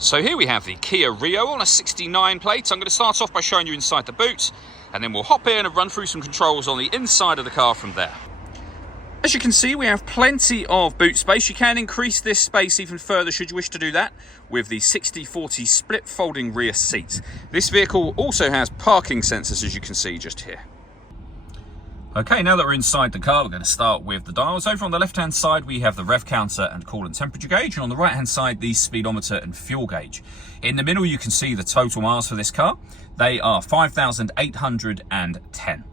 So here we have the Kia Rio on a 69 plate. I'm going to start off by showing you inside the boot, and then we'll hop in and run through some controls on the inside of the car from there. As you can see, we have plenty of boot space. You can increase this space even further should you wish to do that with the 60/40 split folding rear seat. This vehicle also has parking sensors, as you can see just here. Okay, now that we're inside the car, we're going to start with the dials. Over on the left-hand side, we have the rev counter and coolant temperature gauge, and on the right-hand side, the speedometer and fuel gauge. In the middle, you can see the total miles for this car. They are 5,810.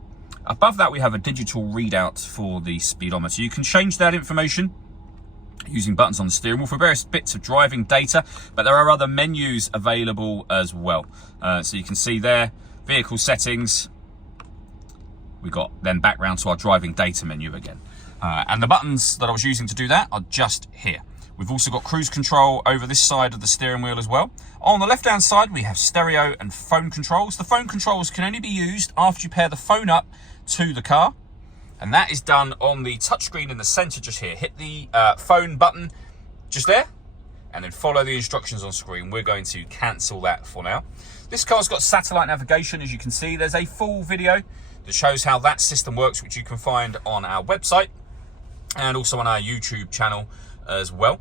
Above that, we have a digital readout for the speedometer. You can change that information using buttons on the steering wheel for various bits of driving data, but there are other menus available as well. So you can see there, vehicle settings. We got then back round to our driving data menu again. And the buttons that I was using to do that are just here. We've also got cruise control over this side of the steering wheel as well. On the left-hand side, we have stereo and phone controls. The phone controls can only be used after you pair the phone up to the car. And that is done on the touchscreen in the center just here. Hit the phone button just there, and then follow the instructions on screen. We're going to cancel that for now. This car's got satellite navigation, as you can see. There's a full video that shows how that system works, which you can find on our website and also on our YouTube channel as well.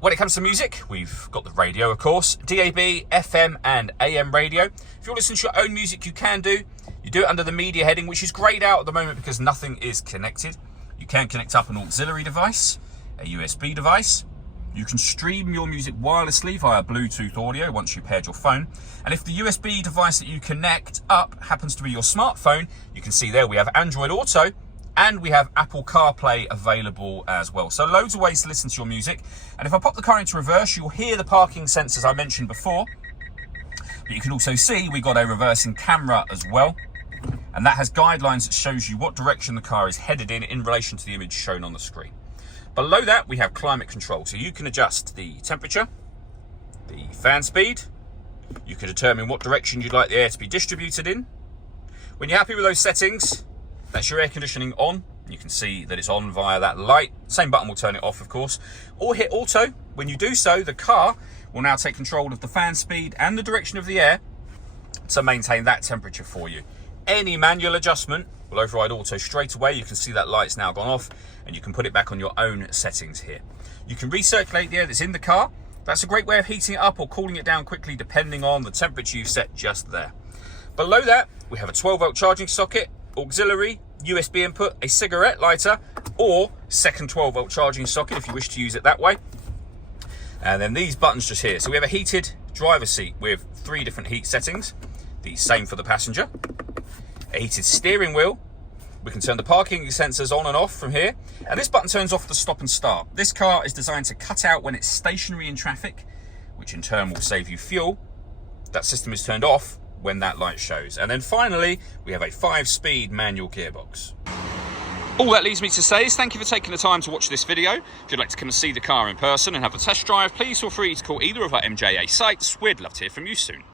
When it comes to music, we've got the radio, of course, DAB, FM and AM radio. If you want to listen to your own music, you can do. You do it under the media heading, which is grayed out at the moment because nothing is connected. You can connect up an auxiliary device, a USB device. You can stream your music wirelessly via Bluetooth audio once you've paired your phone. And if the USB device that you connect up happens to be your smartphone, you can see there we have Android Auto and we have Apple CarPlay available as well. So loads of ways to listen to your music. And if I pop the car into reverse, you'll hear the parking sensors I mentioned before. But you can also see we got a reversing camera as well. And that has guidelines that shows you what direction the car is headed in relation to the image shown on the screen. Below that, we have climate control. So you can adjust the temperature, the fan speed. You can determine what direction you'd like the air to be distributed in. When you're happy with those settings, that's your air conditioning on. You can see that it's on via that light. Same button will turn it off, of course. Or hit auto. When you do so, the car will now take control of the fan speed and the direction of the air to maintain that temperature for you. Any manual adjustment will override auto straight away. You can see that light's now gone off, and you can put it back on your own settings here. You can recirculate the air that's in the car. That's a great way of heating it up or cooling it down quickly depending on the temperature you've set just there. Below that, we have a 12-volt charging socket, auxiliary, USB input, a cigarette lighter, or second 12-volt charging socket if you wish to use it that way. And then these buttons just here. So we have a heated driver's seat with 3 different heat settings. The same for the passenger. A heated steering wheel. We can turn the parking sensors on and off from here. And this button turns off the stop and start. This car is designed to cut out when it's stationary in traffic, which in turn will save you fuel. That system is turned off when that light shows. And then finally, we have a 5-speed manual gearbox. All that leaves me to say is thank you for taking the time to watch this video. If you'd like to come and see the car in person and have a test drive, please feel free to call either of our MJA sites. We'd love to hear from you soon.